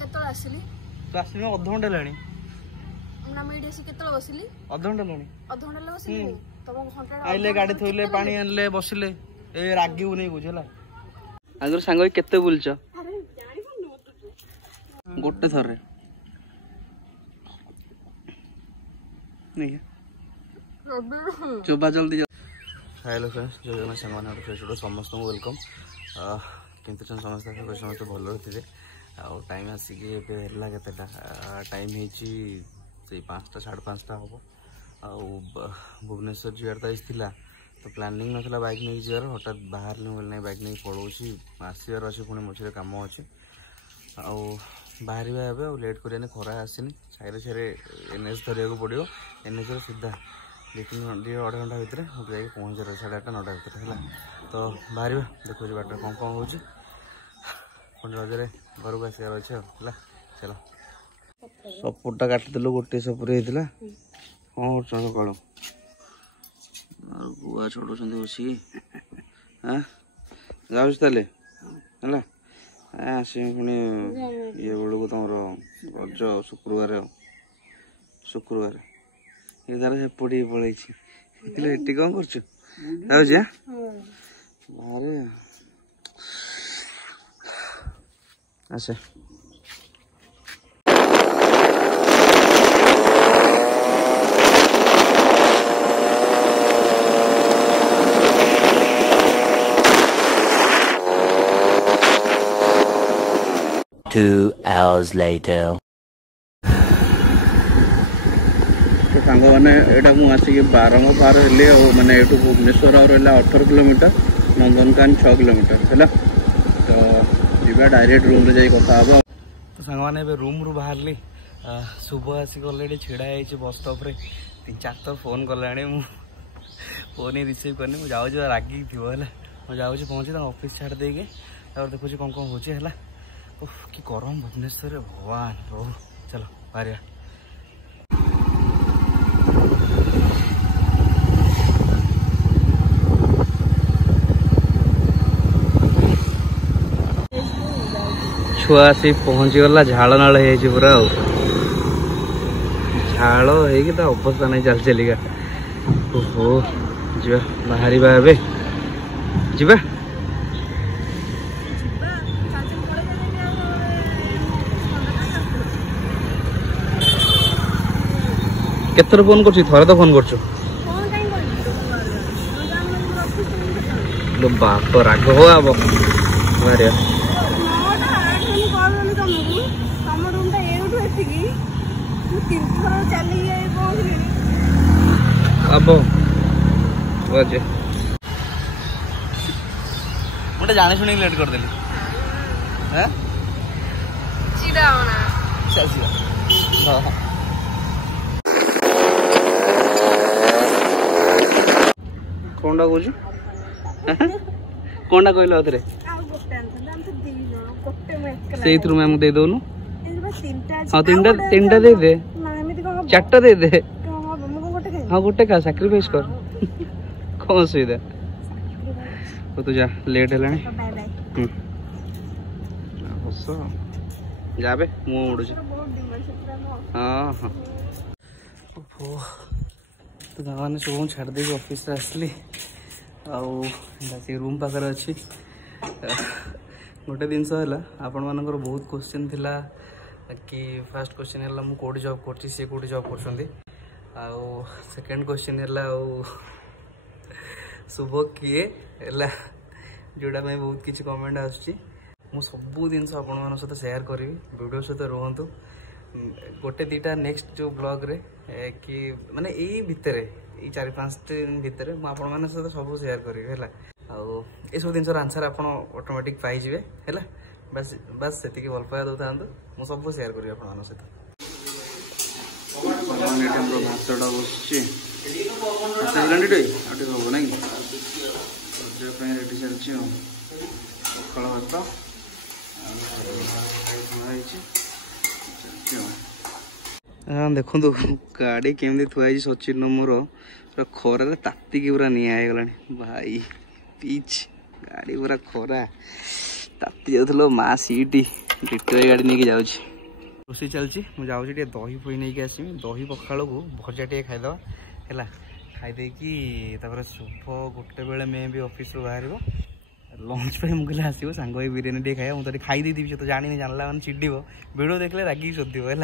केतल आसिली तू आसिली अध घंटा लाणी ना मैं एठी केतल बसिली अध घंटा लाणी बसिली तम घंटा आइले गाड़ी थोइले पानी आनले बसिले ए रागिउ नै बुझला आगर सांग केते बुलछ अरे जानि कोन न गोटे थरे नहीं चोबा जल्दी हेलो फ्रेंड्स जो जन सांग फेसबुक समस्त वेलकम किंतु समस्त समस्त भल रही टाइम आसिक केतेटा टाइम हो 5टा 5:30 हम भुवनेश्वर जीवार तो तो प्लानिंग नाला बाइक नहीं जीवार हठात बाहर नहीं बाइक नहीं पड़ोसी आसबार अच्छे पुणी मझे कम अच्छे बाहर लेट कर खरा आसनी साइड साइड एनएच धरिया पड़ो एनएच सीधा 2-2.5 घंटा भितर मुझे पहुँचार 8:30 9टा भितर है तो बाहर देखो बाट कौन कौन हो रजरे घर को आसार अच्छे चलो सपोर्टा काटिदेलु गोटे सपुर होता कौन कर सकाल गुआ छोड़ बस हाँ जाऊँ ताले है आस पुणी ये बेलू तुम रज शुक्रवार ये तार सेपटे पलि कौन कर आसे 2 hours later सांग मैंने यहाँ मुझे बारंग पार हेली मैंने ये भुवनेश्वर रहा 18 किलोमीटर नंदनकान 6 किलोमीटर है तो जीवा डायरेक्ट रूम रे जाई कथा हबो तो सांग मैंने रूम रू बाहरली शुभ आसिक अलरेडी छिड़ा है बस स्टॉप रे 3-4 थर फोन कला फोन ही रिसीव करनी मुझे जाऊँ रागिक थी है मुझे जाऊँ पहुँची ऑफिस छाड़ देके देखुची कौन कौन हो कि गरम भुवनेश्वर भगवान रो चलो बाहर छुआ आसी पहुँची गला झाड़ नाल हो पूरा झाड़ हो अवस्था नहीं चल चलिका ओहो जी बाहर जी केतर फोन कर थरे तो फोन कर बाप राग हो आब बाहर अब मुझे जाने शुणी लेट कर देली कौनटा कौन कहल थे से मैम दे दौनु हाँ 3टा दे दे 4टा दे दे हाँ गोटे खा सैक्रिफाइस कर कौन असुविधा तो तू जा लेट है हस जाबे मुँह उड़ू हाँ हाँ तो मैंने सब छाड़ दे ऑफिस आसली रूम पाखे अच्छी गोटे जिनस है आपण मानकर बहुत क्वेश्चन थिला कि फर्स्ट क्वेश्चन है मुझे कौटी जॉब कर सी कौटी जॉब कर सेकेंड क्वेश्चन है शुभ किए जोड़ा मैं बहुत किसी कमेंट आसुची मु सब जिनस आपण सहित शेयर करी वीडियो सहित रुहतु गोटे 2टा नेक्स्ट जो ब्लॉग रे कि माने यही भितर 4-5 दिन भितर मुझे सहित सब शेयर करी है ये सब जिन आंसर आप ऑटोमेटिक पाइबे है बस बस से भल पाया दौ था मुझे सब शेयर करी आप सहित भातटा बस हम ना रेडी चलती पखाड़ भात हाँ देखो गाड़ी केमती थुआई सचिन मोर खरार तातिकी पूरा निगला भाई पिच गाड़ी पूरा खरा ताति जाऊल माँ सीट डिटो गाड़ी नहीं जाऊँ रोषे चलती मुझे जाऊँगी दही फही नहीं आसमी दही पखाड़ को भजा टे खाईदे है खाईदे शुभ गोटे बेले मे भी ऑफिस बाहर लंच पे मुझे आसो सांग बिरियानी टे खाया मुझे खाई दी तो जानी जानला मैंने चिड़ब भिड़ देखले रागिक शोधिब है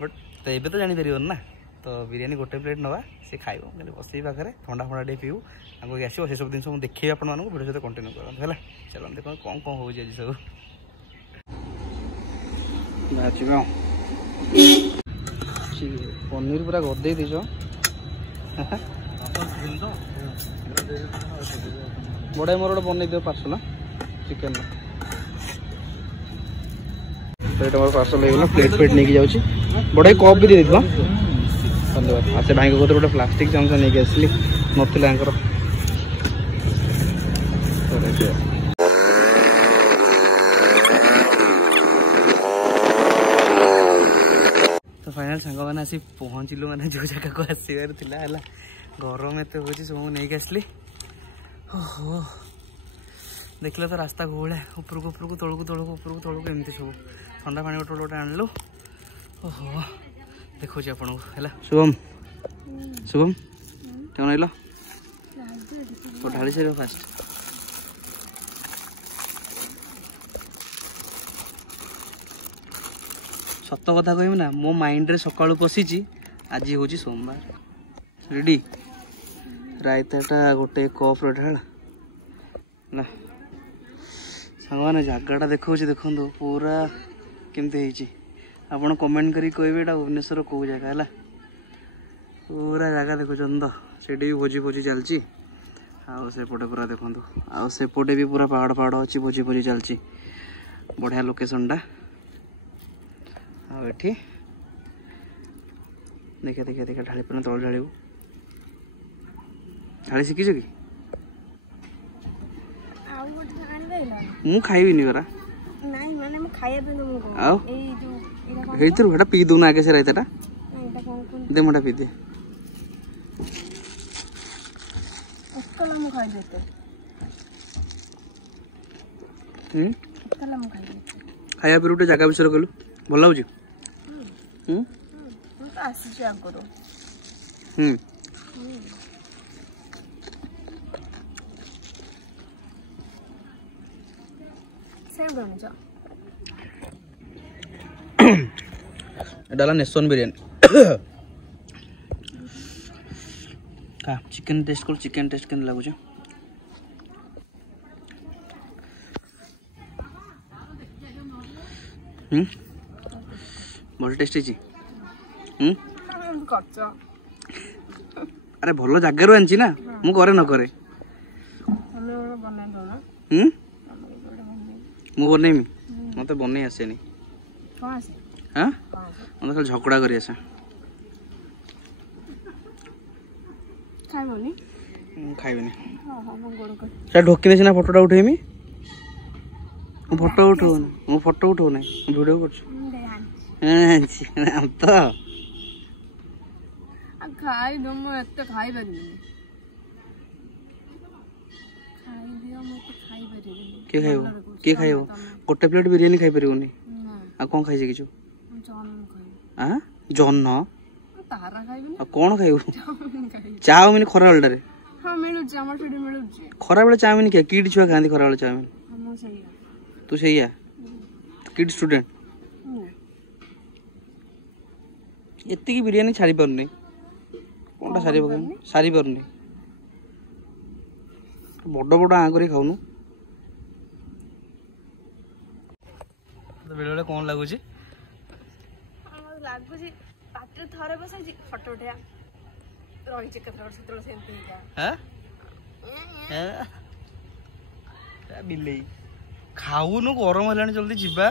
बट तो ये तो जापर ना तो बिरियानी गोटे प्लेट नवा सी खाइब खाली बस पाखे ठंडा फंडा टे पीऊ आगे आसो से सब जिन देखिए आप भिडियो सहित कंटिन्यू करते है चलते कौन कौन हो सब पनीर पूरा गदे दीच बड़े मोर गोटे बनई दियो पार्सल चिकेन मोर पार्सल हो प्लेट प्लेट नहीं जाऊँगी बड़े कप भी दे धन्यवाद से भाई को गोटे प्लास्टिक चामच नहीं आसली नाला तो फाइनल सांग मैंने आसी पहुँचलु मैंने जो जगह को आसबार है गरम एत हो सब नहीं आसली ओहो देखल तो रास्ता घोड़ा उपरको उपरको तौक तौक उपरको तौक एमती सब ठंडा पानी बोतल गोटे आणलु ओहो देखो आपन है शुभम शुभम क्या नाइल तो ढाली सारे फास्ट सत कथा कहबी ना मो माइंड रे सकाळु पशिची आज हूँ सोमवार रेडी रायताटा गोटे कप ढाल ना सांग मैंने जगटा देखा देखो पूरा केमती आपड़ कमेंट करी कहे भुवनेश्वर कौ जगह है पूरा जगह देखुं तो से भोजी भोजी चलती आउटे पूरा देखो आउटे भी पूरा पहाड़ पहाड़ अच्छी भोजी भोजी चलती बढ़िया लोकेशनटा आठी देखा देखा देखा ढाली पे तल ढालू ढाली शिखी कि मु खाइबिनी परा पी दूना आगे से रायता दे मुठा पी दे खाया फिर गोटे जगह विषय कहलु भल लगुच डाला नेशन बिरयानी का चिकन टेस्ट कर चिकन टेस्ट के लगुच भल टेस्ट अरे भल जगार आनी ना मु करे न करे मु बनईमी मत बनई आसेनी हाँ मत खाली झगड़ा कर आसे खाइबनी ढोकी सीना फोटोटा उठेमी फोटो उठो मु फोटो उठो ना वीडियो कर तो खाई दो मो एते खाई परिबे खाई दियो मो तो खाई परिबे के खाइबो गोटे प्लेट बिरयानी खाई परिबोनी आ कोन खाइ जे किछु जन्न खाइ आ जन्न तारा खाइबे आ कोन खाइबो चाउमिन खरा बेलटा रे हां मिलु जे हमर फेडी मिलु जे खरा बेला चाउमिन के किड छुआ खांदी खरा बेला चाउमिन हम सहीया तू सहीया किड स्टूडेंट एति की बिरयानी छाड़ी परनी कोनटा सारी परनी बड़ बड़ आ करी खाऊनु बेले बेले कौन लगुच लगुच पाटे थरे बसाई फोटो उठा रही कतरा सतरा सेंती हां बिल्ली खाऊनु गरम हलानी जल्दी जिबा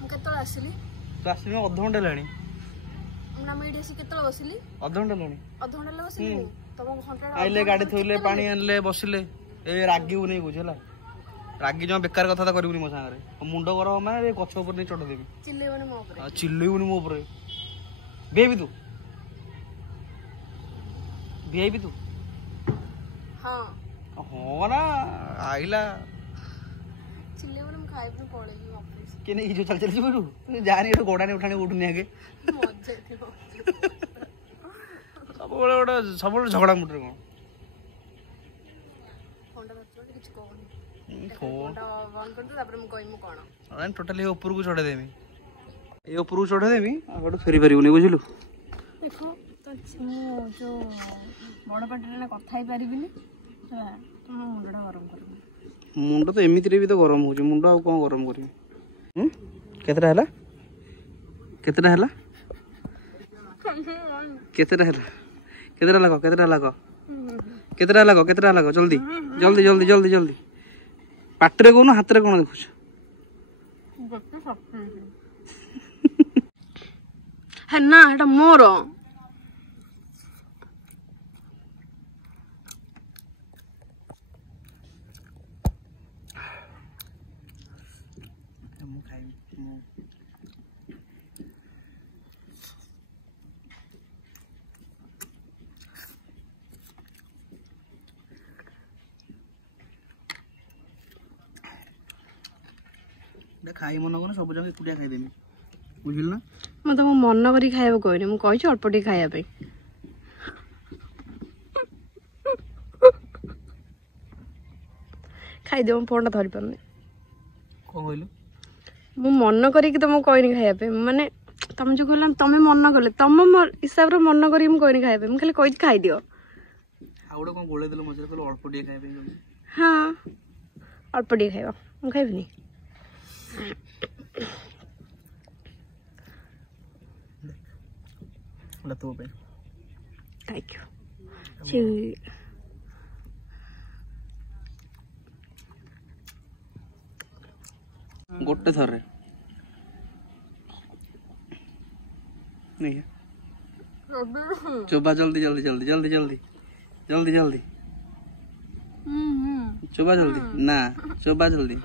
मु केतल आसिली तो आसिली अध घंटा लानी ना मीडिया से केतल बसिली अध घंटा लानी बसिली तम घंटा आइले गाड़ी थोइले पानी आनले बसिले ए रागी नै बुझला रागी जो बेकार कथा करूनी मो सांगे मुंड गरम माने गछ ऊपर नहीं चढ़ देबी चिल्लेबनी मो ऊपर चिल्लेबनी मो ऊपर बेबी तू बेबी तू हां हां ना आइला चिल्लेबनी हम खाइबनी पड़ेगी ऑफिस के नहीं जो चल चल जीवु जानी एठो गोडाने उठाने उठुनी आगे मजा थिबो सब बड़े झगड़ा मुटर कोन फोनटा बच्चों किछ कोनी फोन बंद कर दे तापर मु कहि मु कोन अरे टोटली ऊपर को चढ़े देमी ए ऊपर को चढ़े देमी आगड फेरी परिबुनी बुझिलु देखो तो मु जो बड़ पाटरे कथा ही परिबिनी तुम मुंडा गरम कर मुंड तो एमिति रे भी तो गरम हो मुंड आ कोन गरम करी केतरा हला केतरा हला केतरा हला केतरा लगो केतरा लगो जल्दी जल्दी जल्दी जल्दी जल्दी पाटरे कोन हाथ रे कोन देखुछ है ना एटा मोर खाई मन को सब जगह एकुटिया खाई देमी बुझिल ना मैं तुम मन करी खाइबा कहनी मु कहि अल्प टी खाइबा पे खाई दे फोन धरी पारनी को कहलु मु मन करी कि तुम कहनी खाइबा पे माने तुम जो कहला तुम मन कले तुम हिसाब रे मन करी मु कहनी खाइबा मु खाली कहि खाई दियो आउडा को गोळे देलो मजरे कहलो अल्प टी खाई पे हां अल्प टी खाइबा मु खाइबनी तो पे थैंक यू गोटे थरे नहीं चोबा जल्दी जल्दी जल्दी जल्दी जल्दी जल्दी जल्दी चोबा जल्दी ना चोबा जल्दी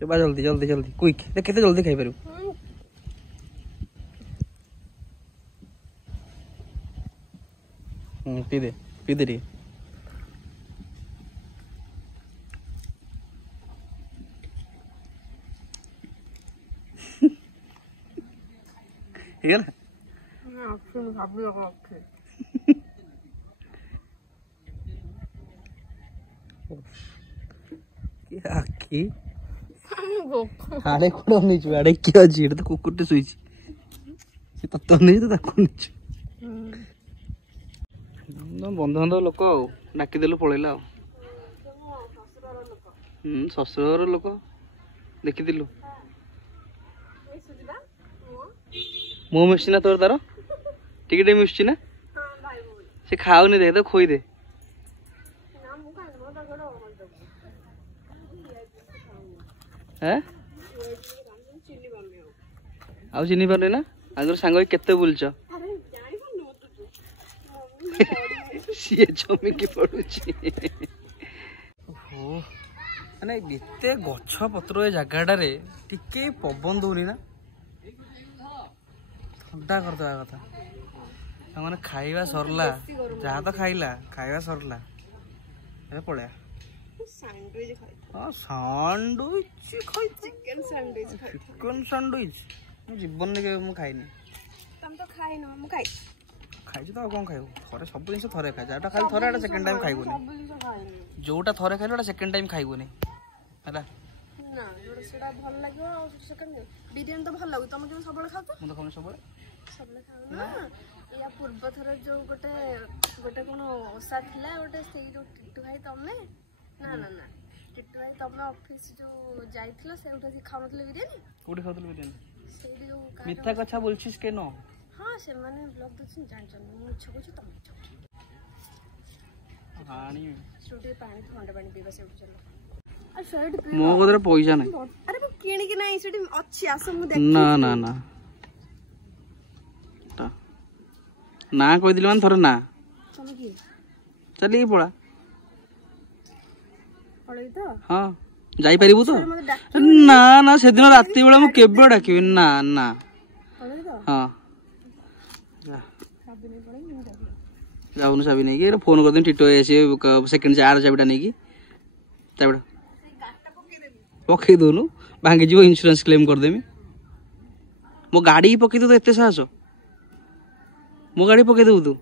चोबा जल्दी जल्दी जल्दी क्विक देख केते जल्दी खाई पारू पी दे रे हेला सुन भाभी रखे क्या आखी आड़े कोड नहीं छु आड़े क्या जी तो कुकुरटे सुईची से तत्व नहीं तो ताको नहीं बंधु बांधव लोक डाकिदेलु पलैला शशुर लोक देखिलु मो मिसी ना तोर तार टिके मिशुची ना से खाऊनी दे तो खोई दे आउ चिन्ह पारे ना आगर सांग केते बुलछ सी जमिकी पड़ुची माने एते गछ पत्र ए जगाटारे टिके पवन दौनी ना ठंडा करदे कथा मैंने खाइबा सरला जहाँ तो खाइला खाइबा सरला ए पड़े sandwich chicken sandwich chicken sandwich जीवन में मु खाइनी तुम तो खाइ न मु खाइ खाइछ तो कौन खाइबो थरे सब जिन थरे खाइ जाटा खाली थरे एटा सेकंड टाइम खाइबोनी जोटा थरे खाइलो एटा सेकंड टाइम खाइबोनी हला ना जोटा सेटा भल लागो आ सेकंड बिरयानी तो भल लागो तुम केम सबले खाउ तो मु तो खाउने सबले खाउ ना या पूर्व थर जो गोटे गोटे कोन ओसा थिला गोटे सेई जो टिट्टू भाई तमे ना ना ना टिट्टू भाई तमे ऑफिस जो जाइथिला से उठा से खाउनथले बिरयानी कोडी खाउथले बिरयानी सेई जो मिथ्या कथा बोलछिस के न हां से माने ब्लॉग दछन जान जान मु छको छु तमे छको पानी छोटे पानी ठंडा पानी पीबा से उठ चलो आ शर्ट मो कोदरे पैसा नै अरे मु किणी के नै सेठी अछि आसो मु देख ना ना ना ना कहि दिले मान थरे ना तमे की चली पड़ा पड़ै तो हां जाई परिबु तो ना ना से दिन राती बेला मु केबे डाकिबि ना ना पड़ै तो हां साबि नै पड़ै मु डाकी जाउनु साबि नै के फोन कर दिन टिटो एसी सेकंड चार चाबिटा नै की चाबिटा पकई दौनु भांगी जीव इंश्योरेंस क्लेम करदेमी मो गाड़ी पकई दो एत साहस मो गाड़ी पकई देबू तू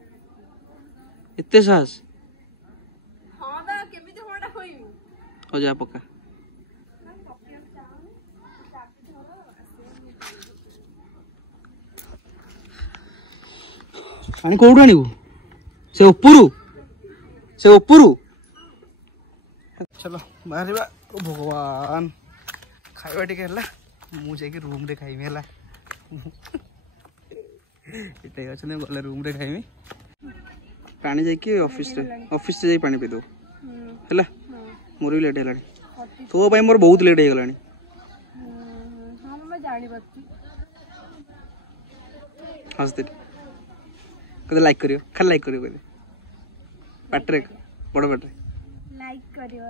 एत साहस हो जा पका पानी कौटू आणु से उपरू चलो बाहर भगवान खाଇବା ଟିକେ ହେଲା ମୁଁ ଯାଇକି रूम रे खाइमी ହେଲା ଏଟା ଅଛନ୍ତି ଗଲେ रूम रे खाइमी पानी ଯାଇକି ऑफिस रे जाई पानी पी दो ହେଲା मोर भी लेट हेलानी तो भाई मोर बहुत लेट हो गलानी हां मैं जानी बात हंसते कदे लाइक करियो खाली लाइक करियो कदे पाटरे बड़ पाटरे लाइक करियो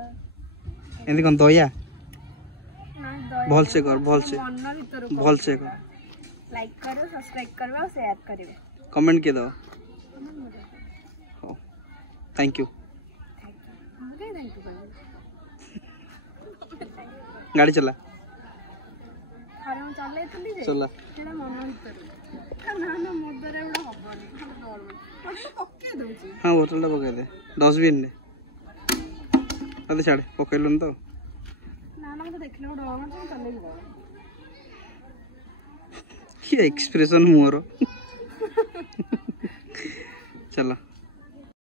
एंदी कोन दया ना दया भल से कर भल से कर लाइक करो सब्सक्राइब करो और शेयर करियो कमेंट के दो हो थैंक यू गाड़ी चला चला हाँ बोतल पकई दे डस्टबिन रे अरे छाड़ पकईलुन तो एक्सप्रेशन मोर चला